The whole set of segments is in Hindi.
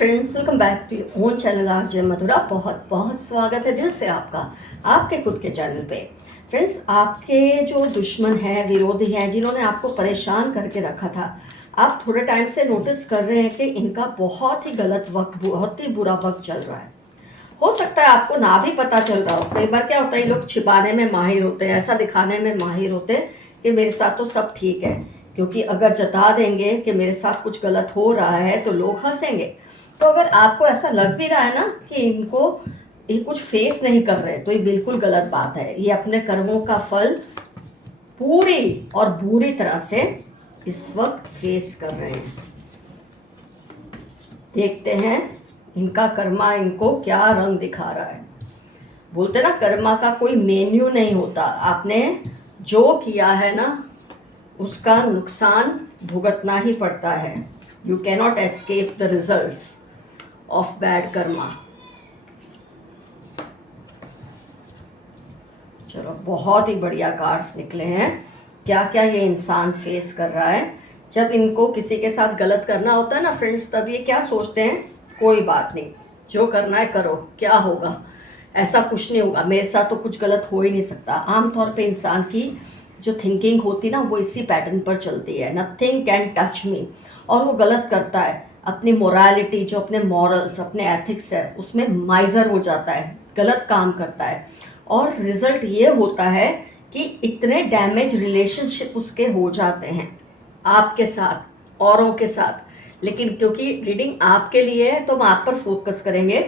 Friends, welcome back to own channel RJ Madhura. बहुत बहुत स्वागत है दिल से आपका आपके खुद के चैनल पे। फ्रेंड्स, आपके जो दुश्मन हैं, विरोधी हैं, जिन्होंने आपको परेशान करके रखा था, आप थोड़े टाइम से नोटिस कर रहे हैं कि इनका बहुत ही गलत वक्त, बहुत ही बुरा वक्त चल रहा है। हो सकता है आपको ना भी पता चल रहा हो। कई बार क्या होता है, ये लोग छिपाने में माहिर होते हैं, ऐसा दिखाने में माहिर होते हैं कि मेरे साथ तो सब ठीक है, क्योंकि अगर जता देंगे कि मेरे साथ कुछ गलत हो रहा है तो लोग हंसेंगे। तो अगर आपको ऐसा लग भी रहा है ना कि ये कुछ फेस नहीं कर रहे, तो ये बिल्कुल गलत बात है। ये अपने कर्मों का फल पूरी और बुरी तरह से इस वक्त फेस कर रहे हैं। देखते हैं इनका कर्मा इनको क्या रंग दिखा रहा है। बोलते ना, कर्मा का कोई मेन्यू नहीं होता। आपने जो किया है ना, उसका नुकसान भुगतना ही पड़ता है। You cannot escape the results of bad Karma. चलो, बहुत ही बढ़िया कार्ड्स निकले हैं। क्या क्या ये इंसान फेस कर रहा है। जब इनको किसी के साथ गलत करना होता है ना फ्रेंड्स, तब ये क्या सोचते हैं, कोई बात नहीं, जो करना है करो, क्या होगा, ऐसा कुछ नहीं होगा, मेरे साथ तो कुछ गलत हो ही नहीं सकता। आमतौर पे इंसान की जो थिंकिंग होती ना, वो इसी पैटर्न पर चलती है। Nothing can touch me. और वो गलत करता है। अपनी मोरालिटी, जो अपने मॉरल्स, अपने एथिक्स है, उसमें माइजर हो जाता है, गलत काम करता है। और रिजल्ट ये होता है कि इतने डैमेज रिलेशनशिप उसके हो जाते हैं आपके साथ, औरों के साथ। लेकिन क्योंकि रीडिंग आपके लिए है तो हम आप पर फोकस करेंगे।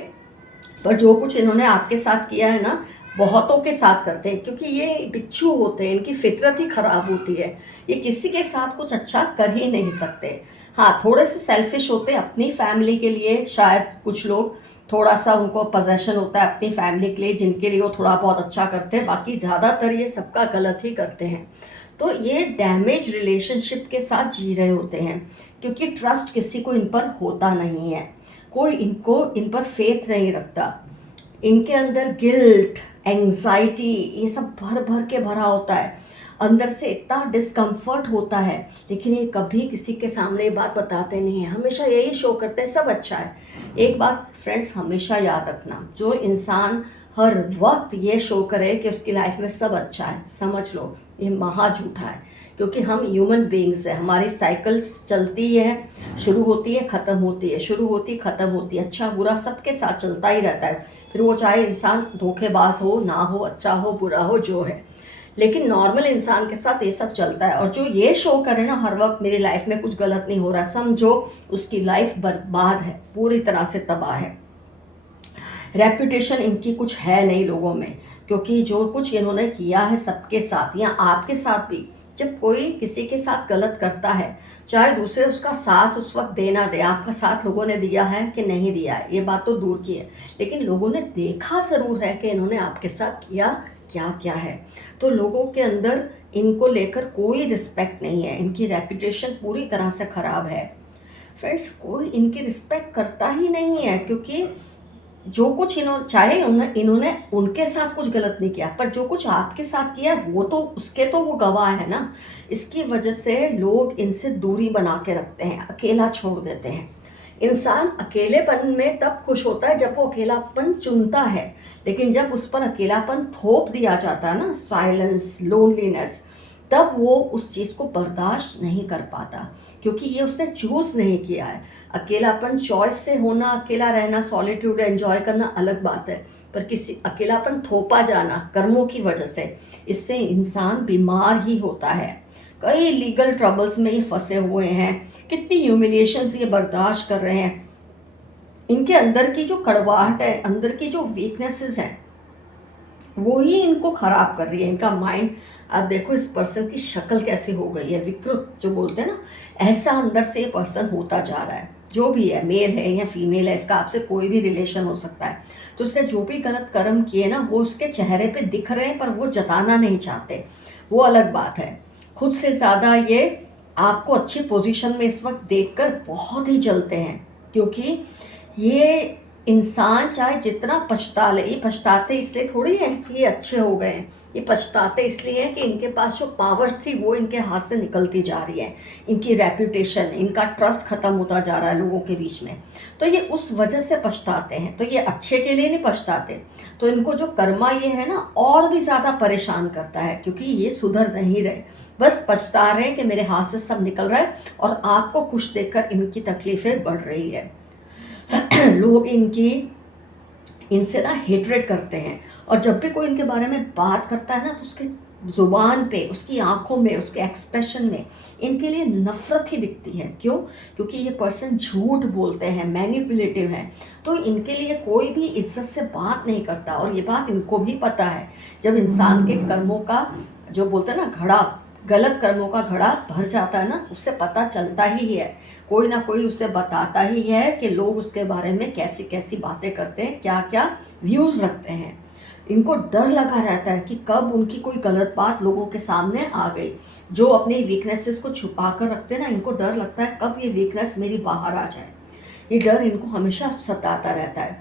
पर जो कुछ इन्होंने आपके साथ किया है ना, बहुतों के साथ करते हैं, क्योंकि ये बिच्छू होते हैं, इनकी फितरत ही खराब होती है। ये किसी के साथ कुछ अच्छा कर ही नहीं सकते। हाँ, थोड़े से सेल्फिश होते हैं अपनी फैमिली के लिए। शायद कुछ लोग थोड़ा सा उनको पोजेशन होता है अपनी फैमिली के लिए, जिनके लिए वो थोड़ा बहुत अच्छा करते हैं। बाकी ज़्यादातर ये सबका गलत ही करते हैं। तो ये डैमेज रिलेशनशिप के साथ जी रहे होते हैं, क्योंकि ट्रस्ट किसी को इन पर होता नहीं है। कोई इन पर फेथ नहीं रखता। इनके अंदर गिल्ट, एंग्जाइटी, ये सब भर भर के भरा होता है। अंदर से इतना डिस्कम्फर्ट होता है, लेकिन ये कभी किसी के सामने ये बात बताते नहीं हैं। हमेशा यही शो करते हैं सब अच्छा है। एक बात फ्रेंड्स हमेशा याद रखना, जो इंसान हर वक्त ये शो करे कि उसकी लाइफ में सब अच्छा है, समझ लो ये महा झूठा है। क्योंकि हम ह्यूमन बीइंग्स हैं, हमारी साइकिल्स चलती है, शुरू होती है ख़त्म होती है, शुरू होती ख़त्म होती है। अच्छा बुरा सबके साथ चलता ही रहता है, फिर वो चाहे इंसान धोखेबाज हो ना हो, अच्छा हो बुरा हो, जो है। लेकिन नॉर्मल इंसान के साथ ये सब चलता है। और जो ये शो करे ना हर वक्त मेरी लाइफ में कुछ गलत नहीं हो रहा, समझो उसकी लाइफ बर्बाद है, पूरी तरह से तबाह है। रेपुटेशन इनकी कुछ है नहीं लोगों में, क्योंकि जो कुछ इन्होंने किया है सबके साथ या आपके साथ भी। जब कोई किसी के साथ गलत करता है, चाहे दूसरे उसका साथ उस वक्त दे ना दे, आपका साथ लोगों ने दिया है कि नहीं दिया है, ये बात तो दूर की है, लेकिन लोगों ने देखा ज़रूर है कि इन्होंने आपके साथ किया क्या क्या है। तो लोगों के अंदर इनको लेकर कोई रिस्पेक्ट नहीं है, इनकी रेपुटेशन पूरी तरह से ख़राब है। फ्रेंड्स, कोई इनकी रिस्पेक्ट करता ही नहीं है, क्योंकि जो कुछ चाहे इन्होंने उनके साथ कुछ गलत नहीं किया, पर जो कुछ आपके साथ किया वो तो उसके तो वो गवाह है ना। इसकी वजह से लोग इनसे दूरी बना के रखते हैं, अकेला छोड़ देते हैं। इंसान अकेलेपन में तब खुश होता है जब वो अकेलापन चुनता है, लेकिन जब उस पर अकेलापन थोप दिया जाता है ना, साइलेंस, लोनलीनेस, तब वो उस चीज़ को बर्दाश्त नहीं कर पाता, क्योंकि ये उसने चूज़ नहीं किया है। अकेलापन चॉइस से होना, अकेला रहना, सॉलिट्यूड एंजॉय करना अलग बात है, पर किसी अकेलापन थोपा जाना कर्मों की वजह से, इससे इंसान बीमार ही होता है। कई लीगल ट्रबल्स में ये फंसे हुए हैं, कितनी ह्यूमिलिएशंस ये बर्दाश्त कर रहे हैं। इनके अंदर की जो कड़वाहट है, अंदर की जो वीकनेसेस हैं, वो ही इनको खराब कर रही है। इनका माइंड, आप देखो इस पर्सन की शक्ल कैसी हो गई है, विकृत जो बोलते हैं ना, ऐसा अंदर से ये पर्सन होता जा रहा है। जो भी है, मेल है या फीमेल है, इसका आपसे कोई भी रिलेशन हो सकता है। तो उसने जो भी गलत कर्म किए ना, वो उसके चेहरे पे दिख रहे हैं, पर वो जताना नहीं चाहते, वो अलग बात है। खुद से ज़्यादा ये आपको अच्छी पोजीशन में इस वक्त देखकर बहुत ही जलते हैं, क्योंकि ये इंसान चाहे जितना पछता ले, ये पछताते इसलिए थोड़ी है कि ये अच्छे हो गए हैं, ये पछताते इसलिए है कि इनके पास जो पावर्स थी वो इनके हाथ से निकलती जा रही है, इनकी रेपुटेशन, इनका ट्रस्ट खत्म होता जा रहा है लोगों के बीच में, तो ये उस वजह से पछताते हैं। तो ये अच्छे के लिए नहीं पछताते। तो इनको जो कर्मा ये है ना और भी ज़्यादा परेशान करता है, क्योंकि ये सुधर नहीं रहे, बस पछता रहे हैं कि मेरे हाथ से सब निकल रहा है, और आपको खुश देखकर इनकी तकलीफ़ें बढ़ रही है। लोग इनसे ना हेटरेट करते हैं, और जब भी कोई इनके बारे में बात करता है ना तो उसके ज़ुबान पे, उसकी आंखों में, उसके एक्सप्रेशन में इनके लिए नफ़रत ही दिखती है। क्यों? क्योंकि ये पर्सन झूठ बोलते हैं, मैनिपुलेटिव हैं, तो इनके लिए कोई भी इज्जत से बात नहीं करता। और ये बात इनको भी पता है, जब इंसान के कर्मों का जो बोलते हैं ना घड़ा, गलत कर्मों का घड़ा भर जाता है ना, उससे पता चलता ही है, कोई ना कोई उसे बताता ही है कि लोग उसके बारे में कैसी कैसी बातें करते हैं, क्या क्या व्यूज़ रखते हैं। इनको डर लगा रहता है कि कब उनकी कोई गलत बात लोगों के सामने आ गई। जो अपनी वीकनेसेस को छुपा कर रखते हैं ना, इनको डर लगता है कब ये वीकनेस मेरी बाहर आ जाए। ये डर इनको हमेशा सताता रहता है।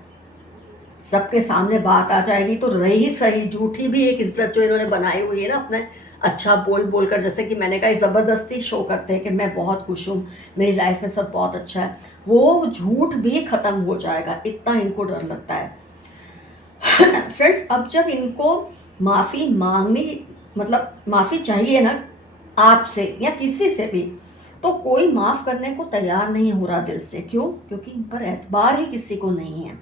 सबके सामने बात आ जाएगी तो रही सही, झूठी भी एक इज्जत जो इन्होंने बनाई हुई है ना अपने अच्छा बोल बोल कर, जैसे कि मैंने कहा ज़बरदस्ती शो करते हैं कि मैं बहुत खुश हूँ, मेरी लाइफ में सब बहुत अच्छा है, वो झूठ भी ख़त्म हो जाएगा, इतना इनको डर लगता है। फ्रेंड्स, अब जब इनको माफ़ी मांगनी, मतलब माफ़ी चाहिए ना आपसे या किसी से भी, तो कोई माफ़ करने को तैयार नहीं हो रहा दिल से। क्यों? क्योंकि इन पर एतबार ही किसी को नहीं है।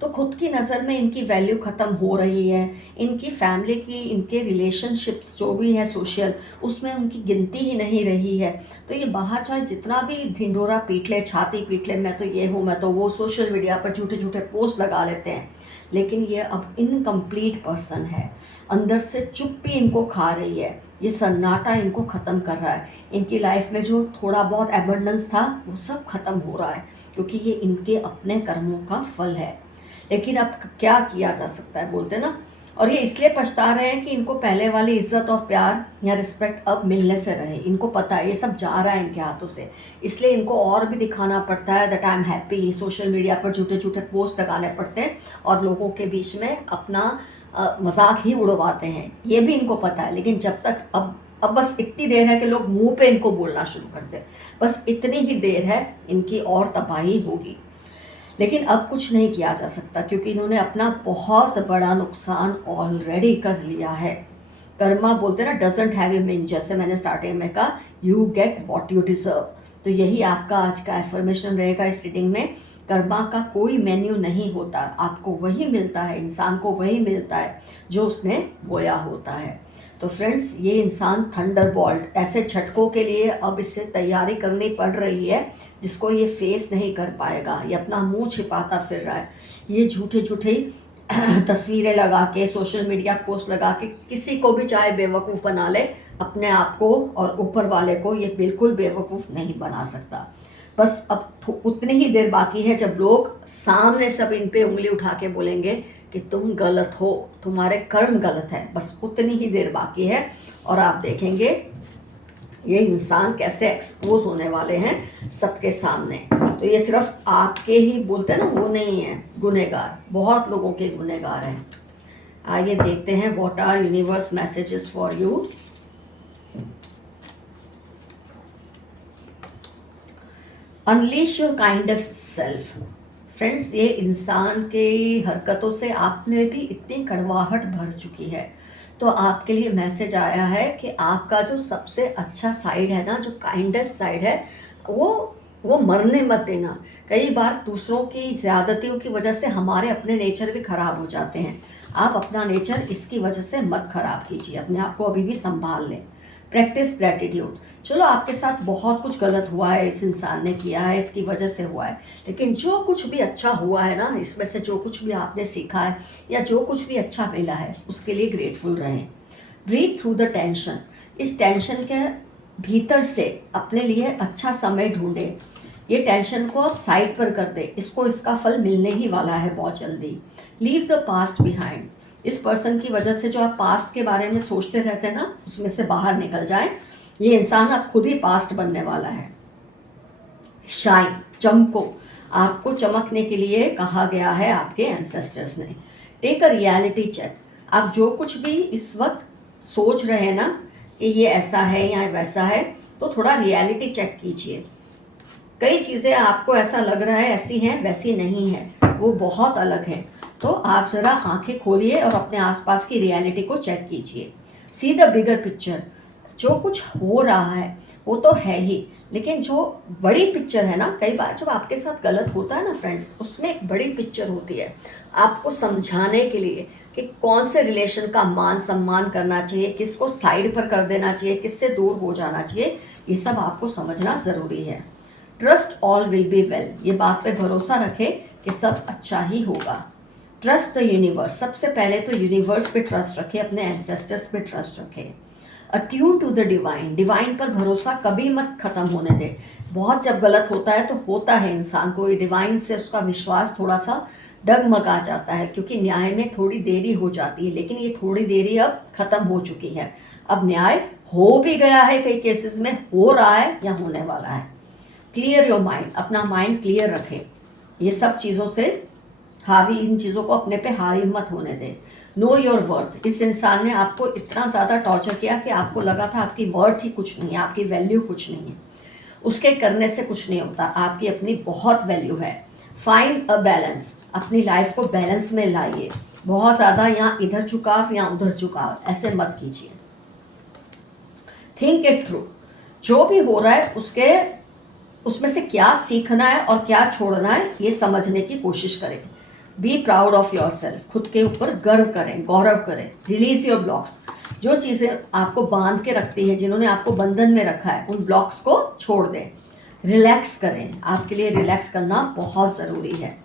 तो खुद की नज़र में इनकी वैल्यू ख़त्म हो रही है, इनकी फैमिली की, इनके रिलेशनशिप्स जो भी है सोशल, उसमें उनकी गिनती ही नहीं रही है। तो ये बाहर चाहे जितना भी ढिंढोरा पीट ले, छाती पीट ले, मैं तो ये हूँ, मैं तो वो, सोशल मीडिया पर झूठे झूठे पोस्ट लगा लेते हैं, लेकिन ये अब इनकम्प्लीट पर्सन है, अंदर से चुप्पी इनको खा रही है, ये सन्नाटा इनको ख़त्म कर रहा है। इनकी लाइफ में जो थोड़ा बहुत एबंडेंस था वो सब ख़त्म हो रहा है, क्योंकि ये इनके अपने कर्मों का फल है। लेकिन अब क्या किया जा सकता है, बोलते ना। और ये इसलिए पछता रहे हैं कि इनको पहले वाली इज्जत और प्यार या रिस्पेक्ट अब मिलने से रहे। इनको पता है ये सब जा रहा है इनके हाथों से, इसलिए इनको और भी दिखाना पड़ता है that I am happy, social media पर झूठे झूठे पोस्ट लगाने पड़ते हैं और लोगों के बीच में अपना मजाक ही उड़वाते हैं। ये भी इनको पता है, लेकिन जब तक अब बस इतनी देर है कि लोग मुंह पे इनको बोलना शुरू कर दें, बस इतनी ही देर है, इनकी और तबाही होगी। लेकिन अब कुछ नहीं किया जा सकता, क्योंकि इन्होंने अपना बहुत बड़ा नुकसान ऑलरेडी कर लिया है। कर्मा बोलते हैं ना, डजंट हैव ए मीन, जैसे मैंने स्टार्टिंग में कहा, you get what you deserve. तो यही आपका आज का एफर्मेशन रहेगा इस रीडिंग में। कर्मा का कोई मेन्यू नहीं होता, आपको वही मिलता है, इंसान को वही मिलता है जो उसने बोया होता है। तो फ्रेंड्स, ये इंसान थंडरबॉल्ट, ऐसे झटकों के लिए अब इससे तैयारी करनी पड़ रही है जिसको ये फेस नहीं कर पाएगा। ये अपना मुंह छिपाता फिर रहा है, ये झूठे झूठे तस्वीरें लगा के, सोशल मीडिया पोस्ट लगा के किसी को भी चाहे बेवकूफ़ बना ले, अपने आप को और ऊपर वाले को ये बिल्कुल बेवकूफ़ नहीं बना सकता। बस अब उतनी ही देर बाकी है जब लोग सामने सब इन पे उंगली उठा के बोलेंगे कि तुम गलत हो, तुम्हारे कर्म गलत है। बस उतनी ही देर बाकी है और आप देखेंगे ये इंसान कैसे एक्सपोज होने वाले हैं सबके सामने। तो ये सिर्फ आपके ही बोलते हैं ना, वो नहीं है गुनहगार, बहुत लोगों के गुनहगार हैं। आइए देखते हैं what are universe messages for you. Unleash your kindest self. Friends, ये इंसान की हरकतों से आप में भी इतनी कड़वाहट भर चुकी है, तो आपके लिए मैसेज आया है कि आपका जो सबसे अच्छा साइड है ना, जो काइंडेस्ट साइड है, वो मरने मत देना। कई बार दूसरों की ज़्यादतियों की वजह से हमारे अपने नेचर भी ख़राब हो जाते हैं। आप अपना नेचर इसकी वजह से मत ख़राब कीजिए, अपने आप को अभी भी संभाल लें। Practice gratitude. चलो, आपके साथ बहुत कुछ गलत हुआ है, इस इंसान ने किया है, इसकी वजह से हुआ है, लेकिन जो कुछ भी अच्छा हुआ है ना, इसमें से जो कुछ भी आपने सीखा है या जो कुछ भी अच्छा मिला है, उसके लिए ग्रेटफुल रहें। Breathe through the tension. इस टेंशन के भीतर से अपने लिए अच्छा समय ढूंढें। ये टेंशन को आप साइड पर कर दें, इसका फल मिलने ही वाला है बहुत जल्दी। Leave the past behind. इस पर्सन की वजह से जो आप पास्ट के बारे में सोचते रहते हैं ना, उसमें से बाहर निकल जाएं। ये इंसान अब खुद ही पास्ट बनने वाला है। शाइन, चमको। आपको चमकने के लिए कहा गया है आपके एंसेस्टर्स ने। Take a reality check. आप जो कुछ भी इस वक्त सोच रहे हैं ना कि ये ऐसा है या वैसा है, तो थोड़ा रियलिटी चेक कीजिए। कई चीज़ें आपको ऐसा लग रहा है ऐसी हैं, वैसी नहीं है, वो बहुत अलग है। तो आप ज़रा आंखें खोलिए और अपने आसपास की रियलिटी को चेक कीजिए। See the bigger picture. जो कुछ हो रहा है वो तो है ही, लेकिन जो बड़ी पिक्चर है ना, कई बार जब आपके साथ गलत होता है ना फ्रेंड्स, उसमें एक बड़ी पिक्चर होती है आपको समझाने के लिए कि कौन से रिलेशन का मान सम्मान करना चाहिए, किसको साइड पर कर देना चाहिए, किससे दूर हो जाना चाहिए। ये सब आपको समझना ज़रूरी है। Trust all will be well. ये बात पे भरोसा रखें कि सब अच्छा ही होगा। Trust the universe. सबसे पहले तो यूनिवर्स पे ट्रस्ट रखें, अपने एंसेस्टर्स पे ट्रस्ट रखें। Attune to the divine. Divine पर भरोसा कभी मत ख़त्म होने दें। बहुत जब गलत होता है तो होता है इंसान को, डिवाइन से उसका विश्वास थोड़ा सा डगमगा जाता है, क्योंकि न्याय में थोड़ी देरी हो जाती है, लेकिन ये थोड़ी देरी अब ख़त्म हो चुकी है। अब न्याय हो भी गया है, कई केसेस में हो रहा है या होने वाला है। Clear your mind. अपना माइंड क्लियर रखें। ये सब चीज़ों से हावी, इन चीज़ों को अपने पे हावी मत होने दें। Know your worth. इस इंसान ने आपको इतना ज़्यादा टॉर्चर किया कि आपको लगा था आपकी वर्थ ही कुछ नहीं है, आपकी वैल्यू कुछ नहीं है। उसके करने से कुछ नहीं होता, आपकी अपनी बहुत वैल्यू है। Find a balance. अपनी लाइफ को बैलेंस में लाइए। बहुत ज़्यादा यहाँ इधर झुकाव या उधर झुकाव ऐसे मत कीजिए। Think it through. जो भी हो रहा है उसमें से क्या सीखना है और क्या छोड़ना है, ये समझने की कोशिश करें। Be proud of your self. खुद के ऊपर गर्व करें, गौरव करें। Release your blocks. जो चीज़ें आपको बांध के रखती है, जिन्होंने आपको बंधन में रखा है, उन ब्लॉक्स को छोड़ दें। रिलैक्स करें। आपके लिए रिलैक्स करना बहुत ज़रूरी है।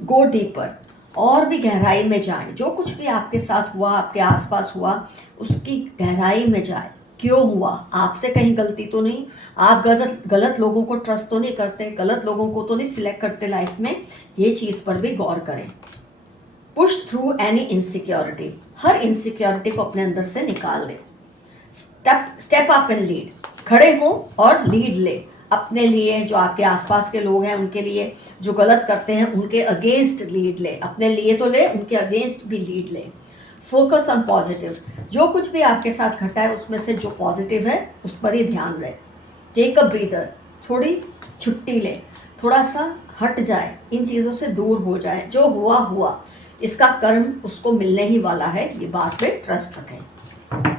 Go deeper. और भी गहराई में जाएं। जो कुछ भी आपके साथ हुआ, आपके आसपास हुआ, उसकी गहराई में जाएं। क्यों हुआ? आपसे कहीं गलती तो नहीं? आप गलत लोगों को ट्रस्ट तो नहीं करते, गलत लोगों को तो नहीं सिलेक्ट करते लाइफ में? ये चीज़ पर भी गौर करें। Push through any insecurity. हर इनसिक्योरिटी को अपने अंदर से निकाल दें। Step up and lead. खड़े हो और लीड ले। अपने लिए, जो आपके आसपास के लोग हैं उनके लिए, जो गलत करते हैं उनके अगेंस्ट लीड ले। अपने लिए तो ले, उनके अगेंस्ट भी लीड ले। Focus on positive. जो कुछ भी आपके साथ घटा है उसमें से जो पॉजिटिव है उस पर ही ध्यान रहे। Take a breather. थोड़ी छुट्टी ले, थोड़ा सा हट जाए, इन चीज़ों से दूर हो जाए। जो हुआ हुआ, इसका कर्म उसको मिलने ही वाला है, ये बात पे ट्रस्ट रखें।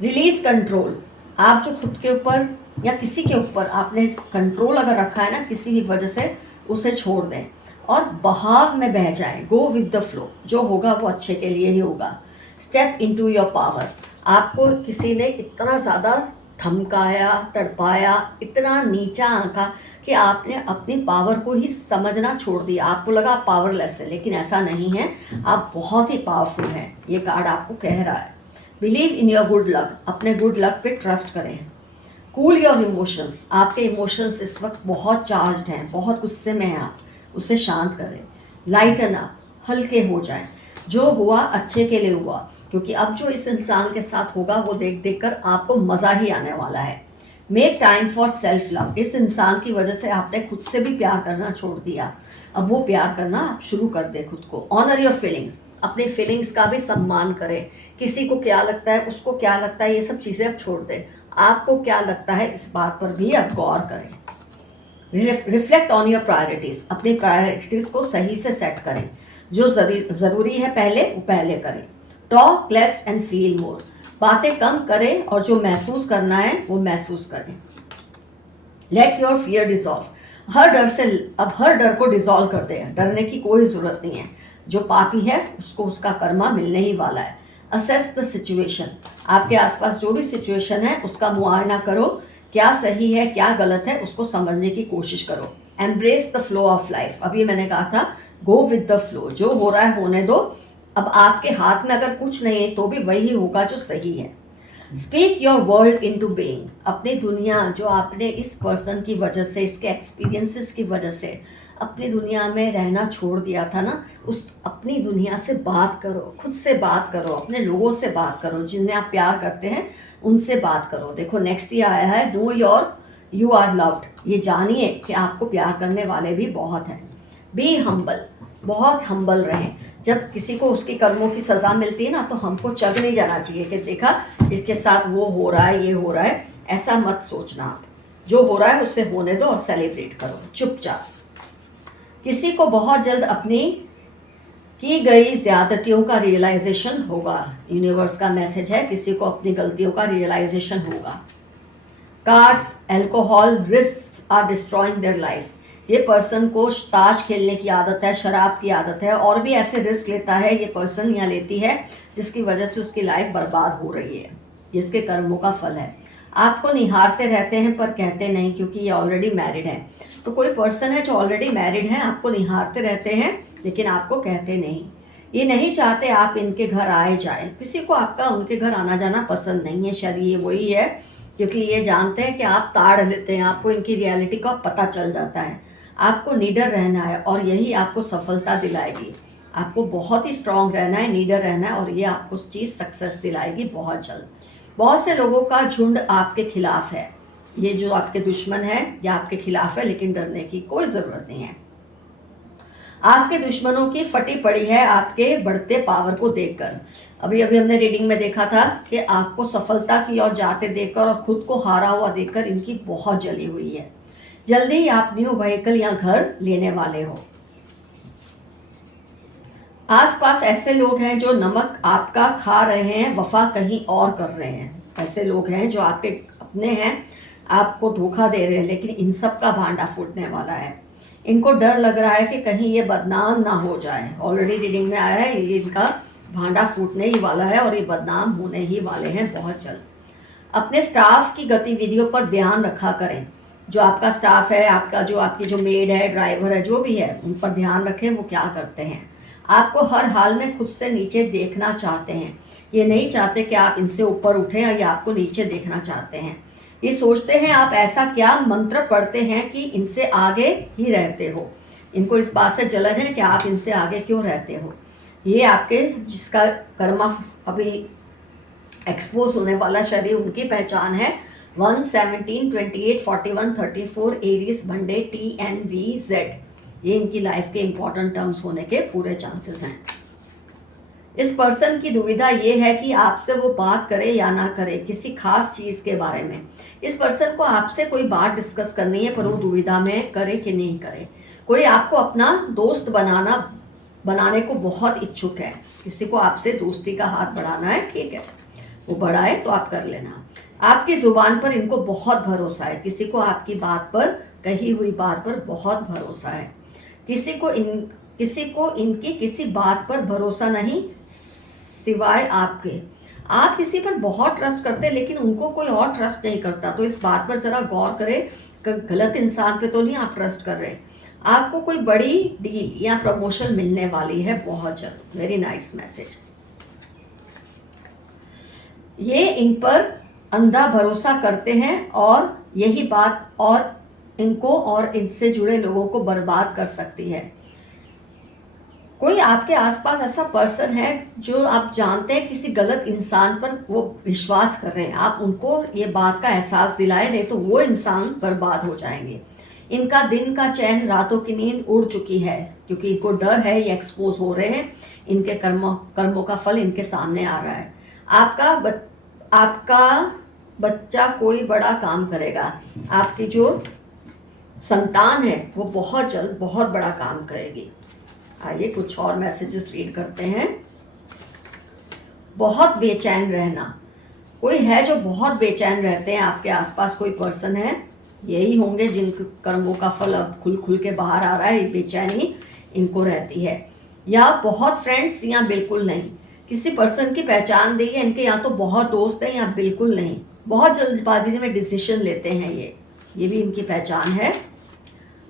Release control. आप जो खुद के ऊपर या किसी के ऊपर आपने कंट्रोल अगर रखा है ना किसी भी वजह से, उसे छोड़ दें और बहाव में बह जाएं। Go with the flow. जो होगा वो अच्छे के लिए ही होगा। Step into your power. आपको किसी ने इतना ज़्यादा धमकाया, तड़पाया, इतना नीचा आंका कि आपने अपनी पावर को ही समझना छोड़ दिया। आपको लगा आप पावरलेस है, लेकिन ऐसा नहीं है, आप बहुत ही पावरफुल हैं। ये कार्ड आपको कह रहा है। Believe in your good luck. अपने गुड लक पे ट्रस्ट करें। Cool your emotions. आपके इमोशंस इस वक्त बहुत चार्ज्ड हैं, बहुत गुस्से में हैं आप, उसे शांत करें। Lighten up. हल्के हो जाएं। जो हुआ अच्छे के लिए हुआ, क्योंकि अब जो इस इंसान के साथ होगा वो देख देख कर आपको मज़ा ही आने वाला है। Make time for self love. इस इंसान की वजह से आपने खुद से भी प्यार करना छोड़ दिया, अब वो प्यार करना आप शुरू कर दे खुद को। Honour your feelings. अपनी फीलिंग्स का भी सम्मान करें। किसी को क्या लगता है, उसको क्या लगता है, ये सब चीज़ें अब छोड़ दें। आपको क्या लगता है इस बात पर भी आप गौर करें। Reflect on your priorities. अपनी प्रायोरिटीज़ को सही से सेट करें। जो ज़रूरी है पहले वो पहले करें। Talk less and feel more. बातें कम करें और जो महसूस करना है वो महसूस करें। Let your fear dissolve. हर डर को डिजॉल्व कर दें। डरने की कोई ज़रूरत नहीं है। जो पापी है उसको उसका कर्मा मिलने ही वाला है। Assess the situation. आपके आसपास जो भी सिचुएशन है उसका मुआयना करो, क्या सही है क्या गलत है, उसको समझने की कोशिश करो। Embrace the flow of life. अभी मैंने कहा था गो विद द फ्लो। जो हो रहा है होने दो। अब आपके हाथ में अगर कुछ नहीं है तो भी वही होगा जो सही है। Speak your world into being. अपनी दुनिया, जो आपने इस पर्सन की वजह से, इसके एक्सपीरियंसेस की वजह से अपनी दुनिया में रहना छोड़ दिया था ना, उस अपनी दुनिया से बात करो, खुद से बात करो, अपने लोगों से बात करो, जिन्हें आप प्यार करते हैं उनसे बात करो। देखो नेक्स्ट ये आया है know your you are loved, ये जानिए कि आपको प्यार करने वाले भी बहुत हैं। बी हम्बल, बहुत हम्बल रहें। जब किसी को उसके कर्मों की सज़ा मिलती है ना, तो हमको चग नहीं जाना चाहिए कि देखा इसके साथ वो हो रहा है, ये हो रहा है। ऐसा मत सोचना आप, जो हो रहा है उससे होने दो और सेलिब्रेट करो चुपचाप। किसी को बहुत जल्द अपनी की गई ज़्यादतियों का रियलाइजेशन होगा। यूनिवर्स का मैसेज है, किसी को अपनी गलतियों का रियलाइजेशन होगा। Cards, alcohol, risk are destroying their life. ये पर्सन को ताश खेलने की आदत है, शराब की आदत है, और भी ऐसे रिस्क लेता है ये पर्सन या लेती है जिसकी वजह से उसकी लाइफ बर्बाद हो रही है। इसके कर्मों का फल है। आपको निहारते रहते हैं पर कहते नहीं, क्योंकि ये ऑलरेडी मैरिड है। तो कोई पर्सन है जो ऑलरेडी मैरिड है, आपको निहारते रहते हैं लेकिन आपको कहते नहीं। ये नहीं चाहते आप इनके घर आए जाए। किसी को आपका उनके घर आना जाना पसंद नहीं है। शायद ये वही है, क्योंकि ये जानते हैं कि आप ताड़ लेते हैं, आपको इनकी रियलिटी का पता चल जाता है। आपको नीडर रहना है और यही आपको सफलता दिलाएगी। आपको बहुत ही स्ट्रांग रहना है, नीडर रहना है, और ये आपको चीज़ सक्सेस दिलाएगी बहुत जल्द। बहुत से लोगों का झुंड आपके खिलाफ है। ये जो आपके दुश्मन है या आपके खिलाफ है, लेकिन डरने की कोई ज़रूरत नहीं है। आपके दुश्मनों की फटी पड़ी है आपके बढ़ते पावर को देखकर। अभी अभी हमने रीडिंग में देखा था कि आपको सफलता की ओर जाते देखकर और खुद को हारा हुआ देखकर इनकी बहुत जली हुई है। जल्दी ही आप न्यू व्हीकल या घर लेने वाले हो। आसपास ऐसे लोग हैं जो नमक आपका खा रहे हैं, वफा कहीं और कर रहे हैं। ऐसे लोग हैं जो आपके अपने हैं, आपको धोखा दे रहे हैं, लेकिन इन सब का भांडा फूटने वाला है। इनको डर लग रहा है कि कहीं ये बदनाम ना हो जाए। ऑलरेडी रीडिंग में आया है ये इनका भांडा फूटने ही वाला है और ये बदनाम होने ही वाले हैं बहुत जल्द। अपने स्टाफ की गतिविधियों पर ध्यान रखा करें। जो आपका स्टाफ है, आपकी जो मेड है, ड्राइवर है, जो भी है, उन पर ध्यान रखें वो क्या करते हैं। आपको हर हाल में खुद से नीचे देखना चाहते हैं। ये नहीं चाहते कि आप इनसे ऊपर उठें, या ये आपको नीचे देखना चाहते हैं। ये सोचते हैं आप ऐसा क्या मंत्र पढ़ते हैं कि इनसे आगे ही रहते हो। इनको इस बात से जलन है कि आप इनसे आगे क्यों रहते हो। ये आपके जिसका कर्मा अभी एक्सपोज होने वाला शरीर, उनकी पहचान है 1, 17, 28, 41, 34 एरीज, मंडे, TNVZ। ये इनकी लाइफ के इंपॉर्टेंट टर्म्स होने के पूरे चांसेस हैं। इस पर्सन की दुविधा ये है कि आपसे वो बात करे या ना करे किसी खास चीज़ के बारे में। इस पर्सन को आपसे कोई बात डिस्कस करनी है, पर वो दुविधा में करे कि नहीं करे। कोई आपको अपना दोस्त बनाने को बहुत इच्छुक है। किसी को आपसे दोस्ती का हाथ बढ़ाना है, ठीक है, वो बढ़ाए तो आप कर लेना। आपकी ज़ुबान पर इनको बहुत भरोसा है। किसी को आपकी बात पर, कही हुई बात पर बहुत भरोसा है। किसी को इनकी किसी बात पर भरोसा नहीं सिवाय आपके। आप किसी पर बहुत ट्रस्ट करते हैं, लेकिन उनको कोई और ट्रस्ट नहीं करता। तो इस बात पर ज़रा गौर करें, गलत इंसान पे तो नहीं आप ट्रस्ट कर रहे। आपको कोई बड़ी डील या प्रमोशन मिलने वाली है बहुत जल्द। Very nice message. ये इन पर अंधा भरोसा करते हैं और यही बात और इनको और इनसे जुड़े लोगों को बर्बाद कर सकती है। कोई आपके आसपास ऐसा पर्सन है जो आप जानते हैं किसी गलत इंसान पर वो विश्वास कर रहे हैं। आप उनको ये बात का एहसास दिलाए, नहीं तो वो इंसान बर्बाद हो जाएंगे। इनका दिन का चैन, रातों की नींद उड़ चुकी है, क्योंकि इनको डर है ये एक्सपोज हो रहे हैं। इनके कर्मों का फल इनके सामने आ रहा है। आपका बच्चा कोई बड़ा काम करेगा। आपकी जो संतान है वो बहुत जल्द बहुत बड़ा काम करेगी। आइए कुछ और मैसेजेस रीड करते हैं। बहुत बेचैन रहना। कोई है जो बहुत बेचैन रहते हैं आपके आसपास, कोई पर्सन है, यही होंगे जिनके कर्मों का फल अब खुल खुल के बाहर आ रहा है। बेचैनी इनको रहती है। या बहुत फ्रेंड्स या बिल्कुल नहीं। किसी पर्सन की पहचान दी है, इनके या तो बहुत दोस्त हैं या बिल्कुल नहीं। बहुत जल्दबाजी में डिसीजन लेते हैं ये भी इनकी पहचान है।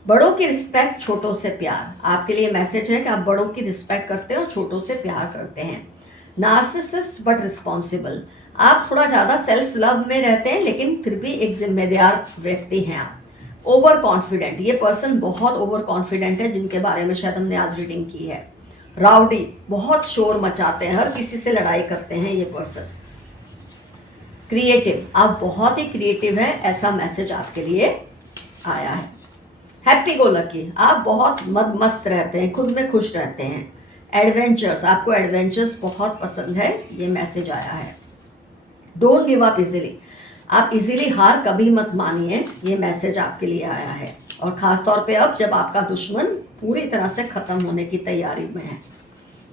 बड़ों की रिस्पेक्ट, छोटों से प्यार। आपके लिए मैसेज है कि आप बड़ों की रिस्पेक्ट करते हैं और छोटों से प्यार करते हैं। Narcissist but responsible. आप थोड़ा ज़्यादा सेल्फ लव में रहते हैं, लेकिन फिर भी एक जिम्मेदार व्यक्ति हैं आप। Over confident. ये पर्सन बहुत ओवर कॉन्फिडेंट है, जिनके बारे में शायद हमने आज रीडिंग की है। राउडी, बहुत शोर मचाते हैं, हर किसी से लड़ाई करते हैं ये पर्सन। क्रिएटिव, आप बहुत ही क्रिएटिव है, ऐसा मैसेज आपके लिए आया है। हैप्पी गो लकी, आप बहुत मस्त रहते हैं, खुद में खुश रहते हैं। एडवेंचर्स, आपको एडवेंचर्स बहुत पसंद है, ये मैसेज आया है। डोंट गिव अप इजीली, आप इजीली हार कभी मत मानिए, ये मैसेज आपके लिए आया है। और ख़ास तौर पे अब जब आपका दुश्मन पूरी तरह से ख़त्म होने की तैयारी में है,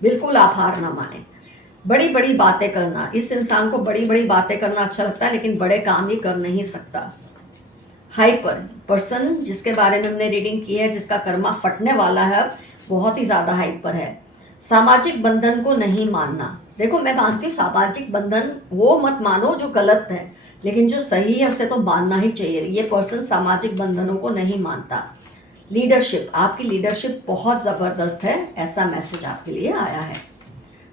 बिल्कुल आप हार ना माने। बड़ी बड़ी बातें करना, इस इंसान को बड़ी बड़ी बातें करना अच्छा लगता है, लेकिन बड़े काम ही कर नहीं सकता। हाइपर पर्सन, जिसके बारे में हमने रीडिंग की है, जिसका कर्मा फटने वाला है, बहुत ही ज़्यादा हाइपर है। सामाजिक बंधन को नहीं मानना, देखो मैं मानती हूँ सामाजिक बंधन वो मत मानो जो गलत है, लेकिन जो सही है उसे तो मानना ही चाहिए। ये पर्सन सामाजिक बंधनों को नहीं मानता। लीडरशिप, आपकी लीडरशिप बहुत ज़बरदस्त है, ऐसा मैसेज आपके लिए आया है।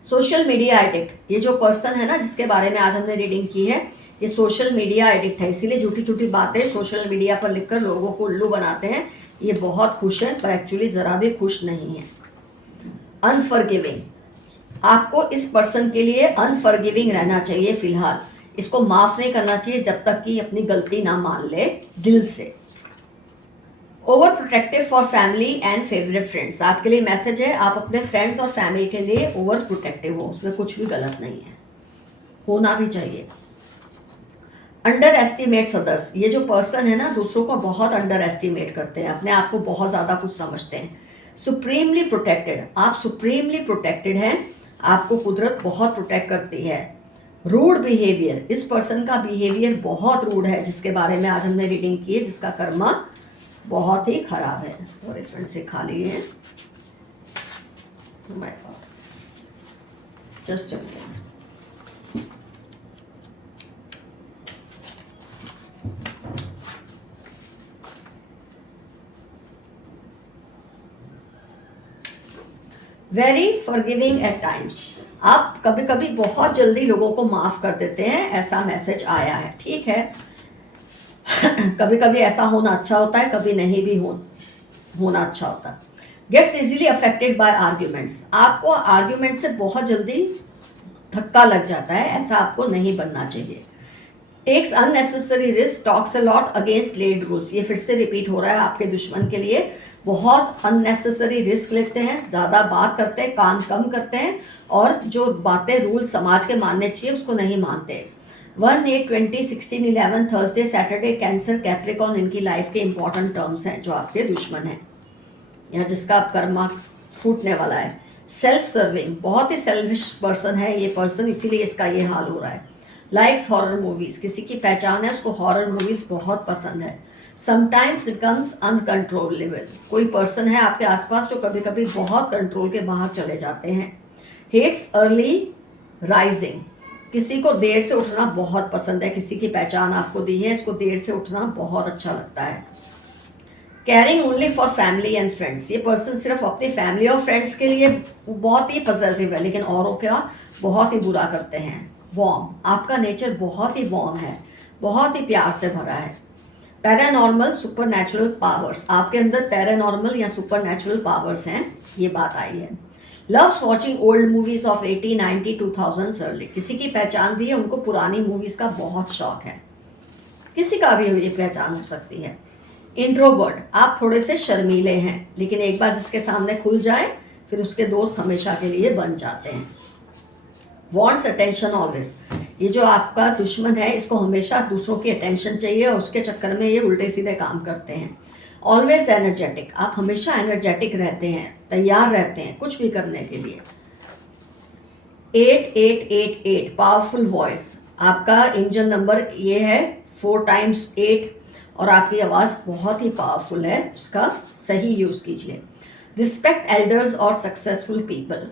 सोशल मीडिया एडिक्ट, ये जो पर्सन है ना जिसके बारे में आज हमने रीडिंग की है, ये सोशल मीडिया एडिक्ट है, इसीलिए झूठी झूठी बातें सोशल मीडिया पर लिखकर लोगों को उल्लू बनाते हैं। ये बहुत खुश है पर एक्चुअली ज़रा भी खुश नहीं है। अनफॉरगिविंग, आपको इस पर्सन के लिए अनफॉरगिविंग रहना चाहिए फिलहाल, इसको माफ़ नहीं करना चाहिए जब तक कि अपनी गलती ना मान ले दिल से। Over protective for family and favourite friends, आपके लिए मैसेज है, आप अपने फ्रेंड्स और फैमिली के लिए ओवर प्रोटेक्टिव हो, उसमें कुछ भी गलत नहीं है, होना भी चाहिए। अंडर एस्टिमेट्स अदर्स, ये जो पर्सन है ना दूसरों को बहुत अंडर एस्टिमेट करते हैं, अपने आप को बहुत ज़्यादा कुछ समझते हैं। सुप्रीमली प्रोटेक्टेड, आप सुप्रीमली प्रोटेक्टेड हैं, आपको कुदरत बहुत प्रोटेक्ट करती है। रूड बिहेवियर, इस पर्सन का बिहेवियर बहुत रूड है, जिसके बारे में आज हमने रीडिंग की है, जिसका कर्मा बहुत ही खराब है। सॉरी फ्रेंड से खा लिए हैं, just very forgiving at times, आप कभी कभी बहुत जल्दी लोगों को माफ़ कर देते हैं, ऐसा मैसेज आया है। ठीक है कभी कभी ऐसा होना अच्छा होता है, कभी नहीं भी होना अच्छा होता। Gets easily affected by arguments, आपको आर्ग्यूमेंट से बहुत जल्दी धक्का लग जाता है, ऐसा आपको नहीं बनना चाहिए। Takes unnecessary risk, talks a lot against laid rules, ये फिर से रिपीट हो रहा है आपके दुश्मन के लिए। बहुत अननेसेसरी रिस्क लेते हैं, ज़्यादा बात करते हैं, काम कम करते हैं, और जो बातें रूल समाज के मानने चाहिए उसको नहीं मानते। 1-8-20-16-11 थर्सडे, सैटरडे, कैंसर, कैप्रिकॉन, इनकी लाइफ के इंपॉर्टेंट टर्म्स हैं जो आपके दुश्मन हैं या जिसका कर्मा फूटने वाला है। सेल्फ सर्विंग, बहुत ही सेल्फिश पर्सन है ये पर्सन, इसीलिए इसका ये हाल हो रहा है। लाइक्स हॉरर मूवीज़, किसी की पहचान है उसको हॉरर मूवीज़ बहुत पसंद है। समटाइम्स बिकम्स अनकंट्रोलेबल, कोई पर्सन है आपके आसपास जो कभी कभी बहुत कंट्रोल के बाहर चले जाते हैं। हेट्स अर्ली राइजिंग, किसी को देर से उठना बहुत पसंद है, किसी की पहचान आपको दी है, इसको देर से उठना बहुत अच्छा लगता है। Carrying only for family and friends, ये पर्सन सिर्फ अपनी फैमिली और फ्रेंड्स के लिए बहुत ही पॉजिटिव है, लेकिन औरों का बहुत ही बुरा करते हैं। वॉर्म, आपका नेचर बहुत ही वॉर्म है, बहुत ही प्यार से भरा है। पैरानॉर्मल सुपरनैचुरल पावर्स, आपके अंदर पैरानॉर्मल या सुपरनैचुरल पावर्स हैं, ये बात आई है। Loves watching old movies of 80, 90, 2000 early, किसी की पहचान भी है, उनको पुरानी मूवीज का बहुत शौक है, किसी का भी ये पहचान हो सकती है। इंट्रोवर्ट, आप थोड़े से शर्मीले हैं, लेकिन एक बार जिसके सामने खुल जाए फिर उसके दोस्त हमेशा के लिए बन जाते हैं। वॉन्ट्स अटेंशन ऑलवेज, ये जो आपका दुश्मन है इसको हमेशा दूसरों की अटेंशन चाहिए और उसके चक्कर में ये उल्टे सीधे काम करते हैं। ऑलवेज एनर्जेटिक, आप हमेशा एनर्जेटिक रहते हैं, तैयार रहते हैं कुछ भी करने के लिए। 8888 पावरफुल वॉइस, आपका इंजन नंबर ये है 4 times 8, और आपकी आवाज़ बहुत ही पावरफुल है, उसका सही यूज़ कीजिए। रिस्पेक्ट एल्डर्स और सक्सेसफुल पीपल,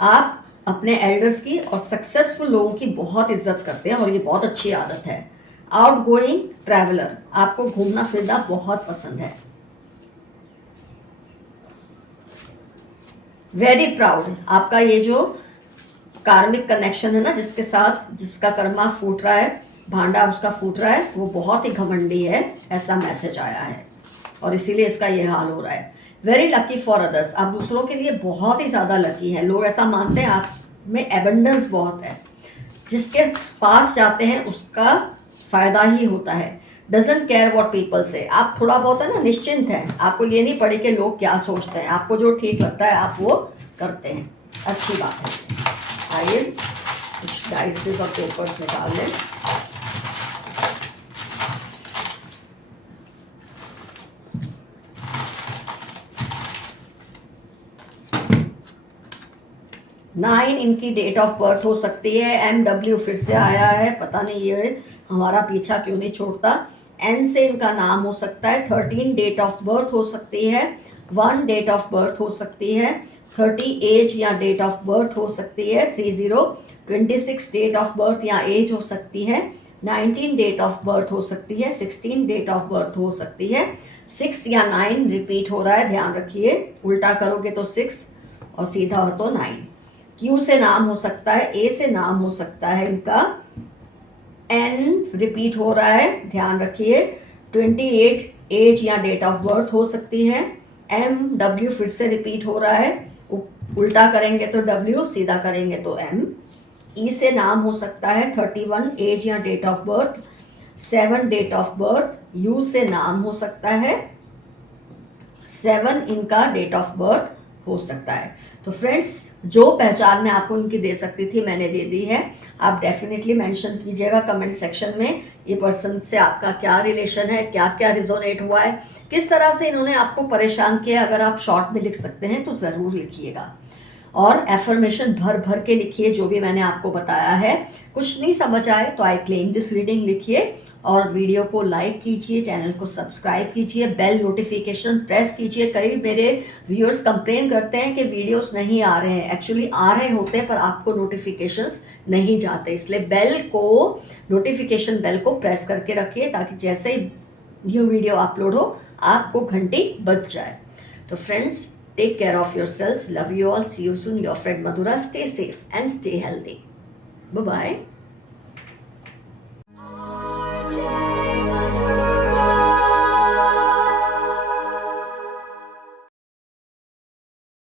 आप अपने एल्डर्स की और सक्सेसफुल लोगों की बहुत इज्जत करते हैं और ये बहुत अच्छी आदत है। आउट गोइंग ट्रैवलर, आपको घूमना फिरना बहुत पसंद है। वेरी प्राउड, आपका ये जो कार्मिक कनेक्शन है ना जिसके साथ जिसका कर्मा फूट रहा है, भांडा उसका फूट रहा है, वो बहुत ही घमंडी है, ऐसा मैसेज आया है और इसीलिए इसका ये हाल हो रहा है। वेरी लकी फॉर अदर्स, आप दूसरों के लिए बहुत ही ज़्यादा लकी हैं, लोग ऐसा मानते हैं आप में एबंडेंस बहुत है। जिसके पास जाते हैं उसका फ़ायदा ही होता है। डजंट केयर व्हाट पीपल से। आप थोड़ा बहुत है ना निश्चिंत हैं, आपको ये नहीं पड़ी कि लोग क्या सोचते हैं, आपको जो ठीक लगता है आप वो करते हैं, अच्छी बात है। आइए कुछ डाइसेस और पेपर्स निकाल लें। नाइन इनकी डेट ऑफ बर्थ हो सकती है। MW फिर से आया है, पता नहीं ये हमारा पीछा क्यों नहीं छोड़ता। N से इनका नाम हो सकता है। 13 डेट ऑफ बर्थ हो सकती है। 1 डेट ऑफ बर्थ हो सकती है। 30 एज या डेट ऑफ बर्थ हो सकती है। 30 26 डेट ऑफ बर्थ या एज हो सकती है। 19 डेट ऑफ बर्थ हो सकती है। 16 डेट ऑफ बर्थ हो सकती है। 6 या 9 रिपीट हो रहा है, ध्यान रखिए, उल्टा करोगे तो 6 और सीधा हो तो 9। Q से नाम हो सकता है, A से नाम हो सकता है इनका। N रिपीट हो रहा है, ध्यान रखिए। 28 एज या डेट ऑफ बर्थ हो सकती है। MW फिर से रिपीट हो रहा है, उल्टा करेंगे तो W, सीधा करेंगे तो M। E से नाम हो सकता है 31 एज या date of birth. 7 date of birth. U से नाम हो सकता है 7 इनका डेट ऑफ बर्थ हो सकता है। तो फ्रेंड्स, जो पहचान मैं आपको इनकी दे सकती थी मैंने दे दी है। आप डेफिनेटली मेंशन कीजिएगा कमेंट सेक्शन में ये पर्सन से आपका क्या रिलेशन है, क्या क्या रिजोनेट हुआ है, किस तरह से इन्होंने आपको परेशान किया। अगर आप शॉर्ट में लिख सकते हैं तो ज़रूर लिखिएगा और एफर्मेशन भर भर के लिखिए जो भी मैंने आपको बताया है। कुछ नहीं समझ आए तो आई क्लेम दिस रीडिंग लिखिए और वीडियो को लाइक कीजिए, चैनल को सब्सक्राइब कीजिए, बेल नोटिफिकेशन प्रेस कीजिए। कई मेरे व्यूअर्स कंप्लेन करते हैं कि वीडियोस नहीं आ रहे हैं, एक्चुअली आ रहे होते हैं पर आपको नोटिफिकेशंस नहीं जाते, इसलिए बेल को, नोटिफिकेशन बेल को प्रेस करके रखिए ताकि जैसे ही न्यू वीडियो अपलोड हो आपको घंटी बज जाए। तो friends, take care of yourselves. Love you all. See you soon. Your friend Madhura. Stay safe and stay healthy. Bye-bye.